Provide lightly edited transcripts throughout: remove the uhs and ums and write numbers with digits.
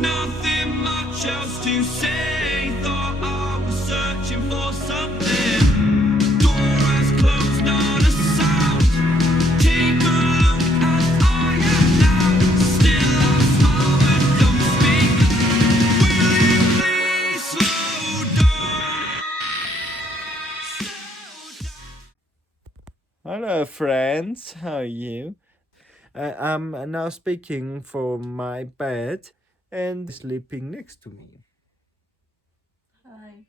Nothing much else to say. Thought I was searching for something. Door has closed, not a sound. Take a look as I am now. Still I smile but don't speak. Will you please slow down? Hello, friends. How are you? I'm now speaking from my bed and sleeping next to me. Hi.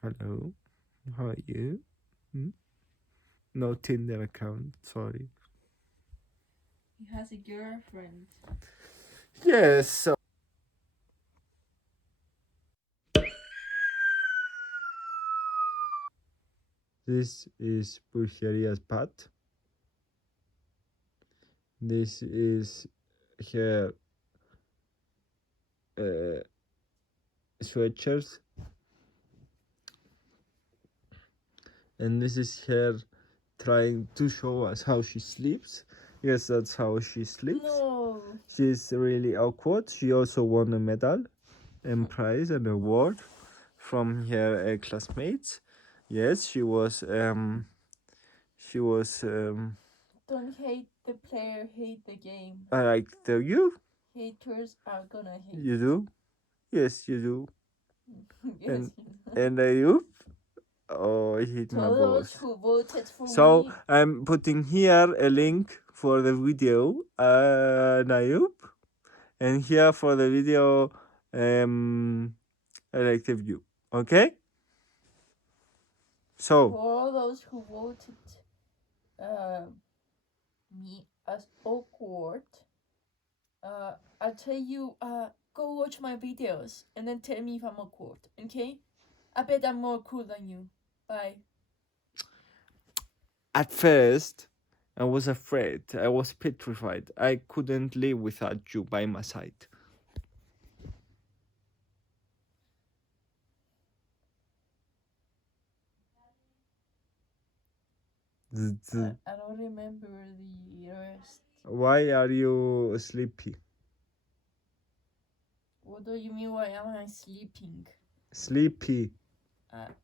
Hello. How are you? Hmm? No Tinder account. Sorry. He has a girlfriend. Yes. So this is Pulcheria's pet. This is her sweatshirts, and this is her trying to show us how she sleeps. Yes, that's how she sleeps. No. She's really awkward. She also won a medal and prize and award from her classmates. Yes, she was. Don't hate the player, hate the game. I like the you. Haters are gonna hate. You do. Yes, you do. Yes. And you. Oh, I hit To my those balls. who voted for So me. I'm putting here a link for the video, Nayub, and here for the video, I like the view. Okay. So For all those who voted me as awkward, I'll tell you, go watch my videos and then tell me if I'm awkward, okay? I bet I'm more cool than you. Bye. at first, I was afraid. I was petrified. I couldn't live without you by my side. I don't remember the rest. Why are you sleepy? What do you mean? Why am I sleeping? Sleepy.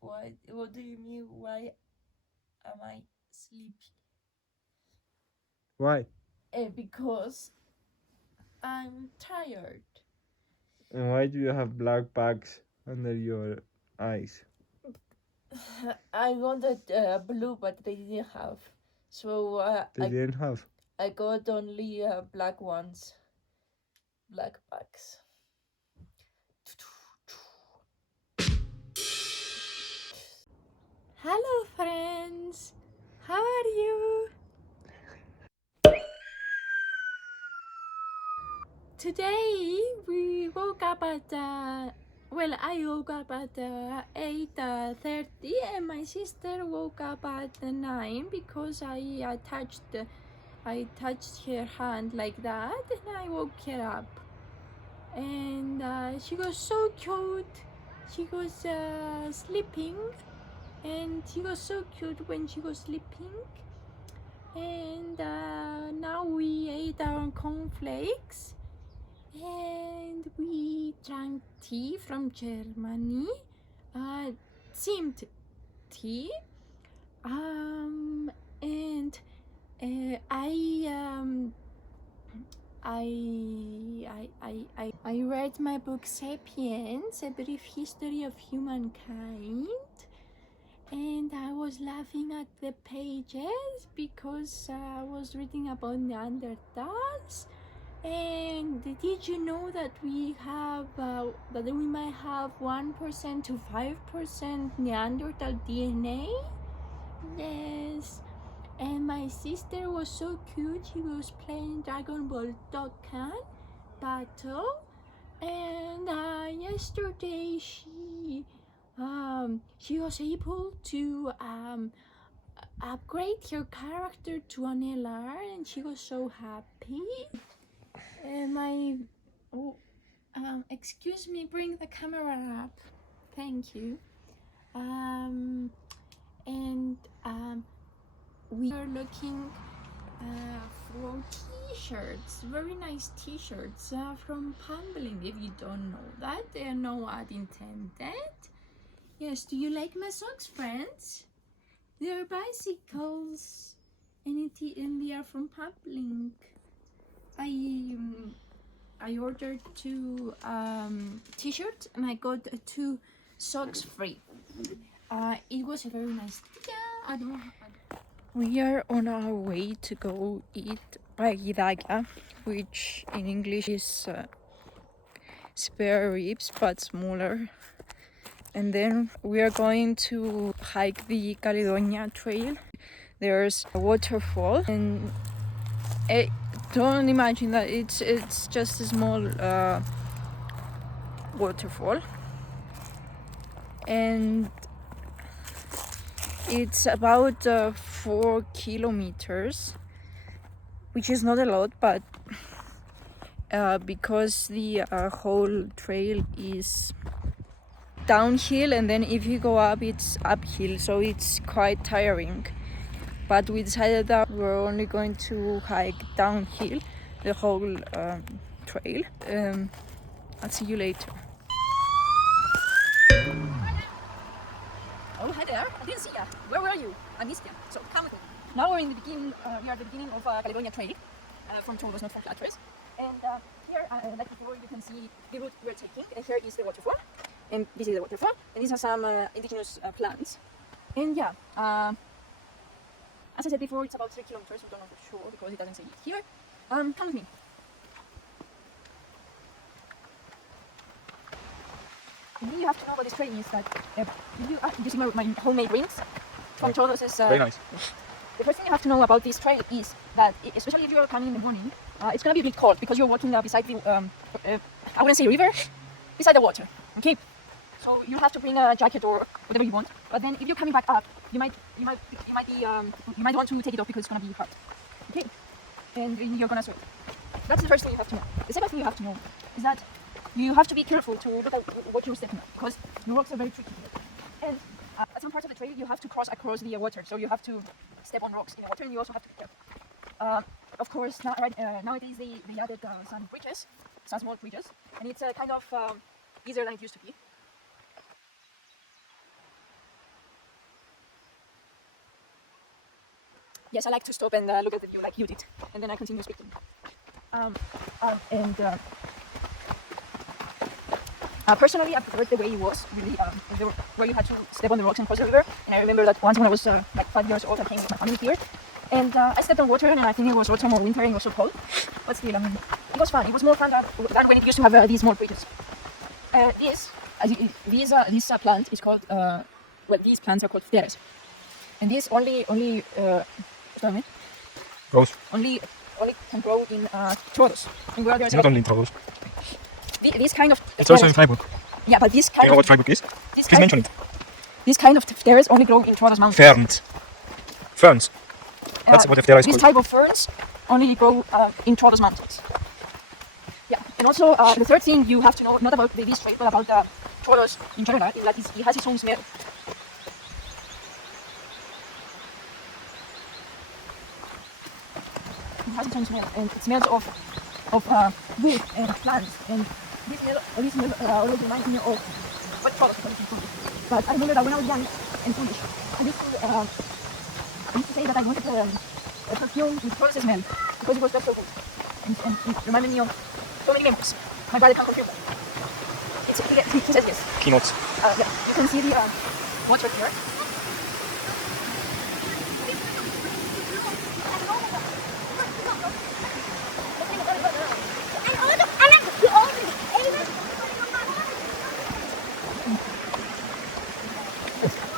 Why? What do you mean? Why am I sleepy? Why? Because I'm tired. And why do you have black bags under your eyes? I wanted blue, but they didn't have. So They didn't have. I got only black ones. Black bags. Hello, friends. How are you? Today we woke up at I woke up at 8:30 and my sister woke up at 9 because I touched her hand like that and I woke her up. And she was so cute. She was sleeping and she was so cute when she was sleeping. And now we ate our cornflakes and we drank tea from Germany, steamed tea, and I read my book Sapiens, A Brief History of Humankind, and I was laughing at the pages because I was reading about Neanderthals. And did you know that we might have 1% to 5% Neanderthal DNA? Yes. And my sister was so cute. She was playing Dragon Ball Dokkan Battle, and yesterday she was able to upgrade her character to an LR, and she was so happy. Excuse me, bring the camera up. Thank you. We are looking for t-shirts, very nice t-shirts from Pumbling. If you don't know that, there are no ad intended. Yes, do you like my socks, friends? They're bicycles, and they are from Pumbling. I ordered 2 t-shirts and I got 2 socks free. It was a very nice deal. We are on our way to go eat paella, which in English is spare ribs but smaller. And then we are going to hike the Kalidonia trail. There's a waterfall, and don't imagine that it's just a small waterfall, and it's about 4 kilometers, which is not a lot, but because the whole trail is downhill, and then if you go up it's uphill, so it's quite tiring. But we decided that we're only going to hike downhill the whole trail. I'll see you later. Oh, hi there. I didn't see ya. Where were you? I missed ya. So come with me. Now we're in the beginning. We are at the beginning of Kalidonia Trail from Troodos, not from Flattrace. And here, like before, you can see the route we're taking. And here is the waterfall, and this is the waterfall. And these are some indigenous plants. And yeah, as I said before, it's about 3 kilometers. We don't know for sure because it doesn't say it here. Come with me. The thing you have to know about this trail is that you see my homemade rings from Troodos. Very nice. The first thing you have to know about this trail is that, especially if you're coming in the morning, it's going to be a bit cold because you're walking beside the, I wouldn't say river, beside the water, okay? So you have to bring a jacket or whatever you want. But then if you're coming back up, you might want to take it off because it's going to be hot, okay? And you're going to sweat. That's the first thing you have to know. The second thing you have to know is that you have to be careful to look at what you're stepping on because the rocks are very tricky. And at some parts of the trail, you have to cross across the water, so you have to step on rocks in the water, and you also have to be careful. Of course, nowadays they added some bridges, some small bridges, and it's kind of easier than it used to be. Yes, I like to stop and look at the view like you did, and then I continue speaking. Personally, I preferred the way it was, really, where you had to step on the rocks and cross the river. And I remember that once when I was like 5 years old, I came with my family here, and I stepped on water, and I think it was autumn or winter, and it was so cold. But still, I mean, it was fun. It was more fun than when it used to have these small bridges. This plant is called, these plants are called fteres. And these only Rose. only can grow in Troodos. It's not only in Troodos. This kind of It's also in Freiburg. Yeah, but this Do kind you know what of Freiburg is? Please mention it. this kind of fteres only grow in Troodos mountains. Ferns. That's what Ftera is This called. type of ferns only grow in Troodos mountains. Yeah, and also the third thing you have to know, not about this trail, but about Troodos in general, is that it has its own smell. It has its own smell, and it smells of wood and plants, and this smell always reminds me of what Troodos is. But I remember that when I was young and foolish, I used to say that I wanted a perfume with Troodos smell because it was just so good, and it reminded me of so many memories. My brother can confirm that. He says yes. Keynotes. Yeah, you can see the water here.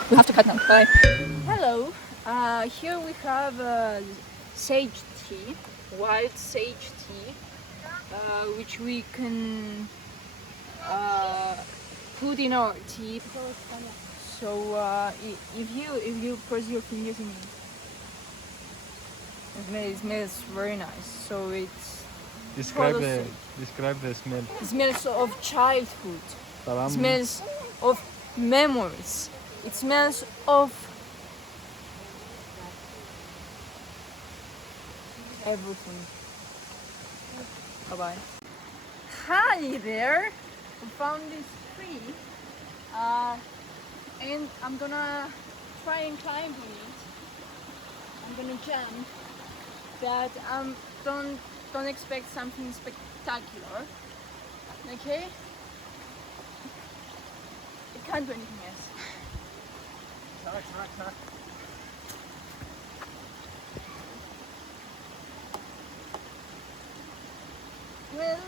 We have to cut now. Bye. Hello. Here we have sage tea, wild sage tea, which we can put in our tea. So if you press your fingers in it smells very nice. So it's Describe the smell. it smells of childhood. Salam. It smells of memories. It smells of everything. Bye bye. Hi there. We found this tree, and I'm gonna try and climb on it. I'm gonna jump, but don't expect something spectacular. Okay? It can't do anything else. Well,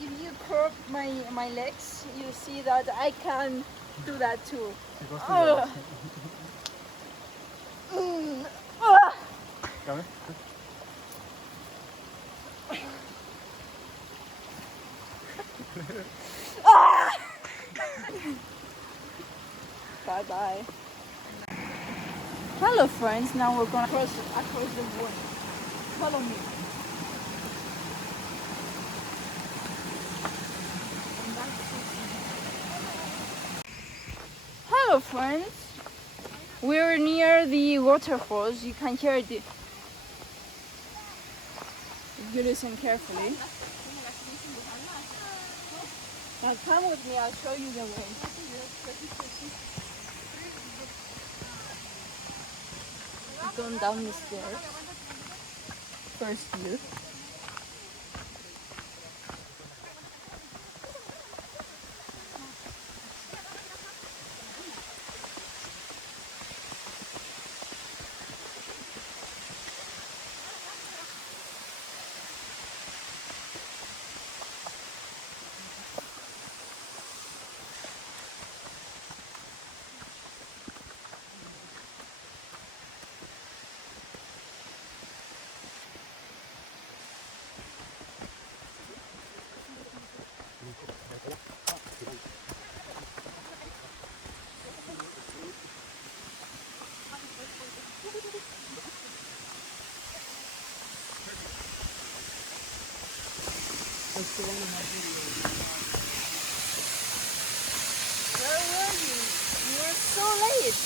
if you curve my legs, you see that I can do that too. Oh. Ah. Bye bye. Hello friends, now we're gonna cross across the water. Follow me. Hello friends. We're near the waterfalls. You can hear the... If you listen carefully. Now come with me, I'll show you the way. Going down the stairs. First view. Where were you? You were so late.